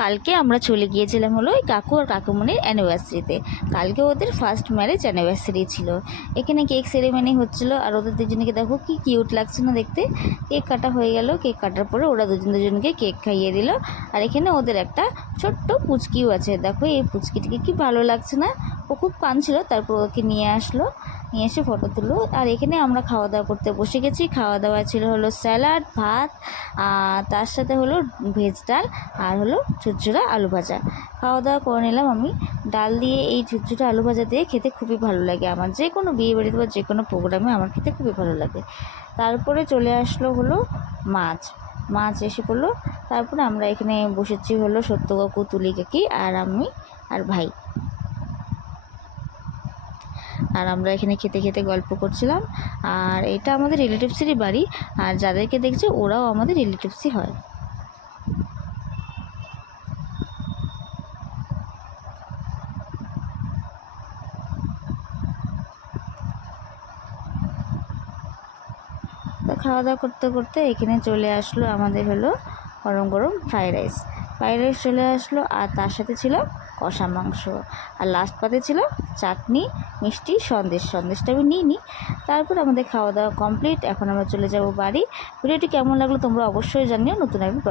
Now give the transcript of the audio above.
কালকে আমরা চলে গিয়েছিলাম হলো ওই কাকু আর কাকুমণির অ্যানিভার্সারিতে। কালকে ওদের ফার্স্ট ম্যারেজ অ্যানিভার্সারি ছিল। এখানে কেক সেরেমনি হচ্ছিলো আর ওদের দুজনকে দেখো কি কিউট লাগছে না দেখতে। কেক কাটা হয়ে গেল, কেক কাটার পরে ওরা দুজনকে কেক খাইয়ে দিল। আর এখানে ওদের একটা ছোট্ট পুচকিও আছে, দেখো এই পুচকিটিকে কি ভালো লাগছে না। ও খুব কাঁদছিল, তারপর ওকে নিয়ে আসলো, নিয়ে এসে ফটো তুললো। আর এখানে আমরা খাওয়া দাওয়া করতে বসে গেছি। খাওয়া দাওয়া ছিল হলো স্যালাড, ভাত, তার সাথে হলো ভেজ ডাল আর হলো ঝুরঝুরা আলু ভাজা। খাওয়া দাওয়া করে নিলাম আমি। ডাল দিয়ে এই ঝুরঝুরা আলু ভাজা দিয়ে খেতে খুবই ভালো লাগে আমার, যে কোনো বিয়ে বাড়িতে বা যে কোনো প্রোগ্রামে আমার খেতে খুবই ভালো লাগে। তারপরে চলে আসলো হলো মাছ এসে পড়লো। তারপরে আমরা এখানে বসেছি হলো সত্য কাকু, তুলি কাকি আর আমি আর ভাই। আর আমরা এখানে খেতে খেতে গল্প করছিলাম। আর এটা আমাদের রিলেটিভসেরই বাড়ি, আর যাদেরকে দেখছি ওরাও আমাদের রিলেটিভসই হয়। তো খাওয়া দাওয়া করতে করতে এখানে চলে আসলো আমাদের হলো গরম গরম ফ্রাইড রাইস চলে আসলো। আর তার সাথে ছিল কষা মাংস, আর লাস্ট পাতে ছিল চাটনি, মিষ্টি, সন্দেশটা আমি নিইনি। তারপর আমাদের খাওয়া দাওয়া কমপ্লিট। এখন আমরা চলে যাব বাড়ি। ভিডিওটি কেমন লাগলো তোমরা অবশ্যই জানিও। নতুন একটা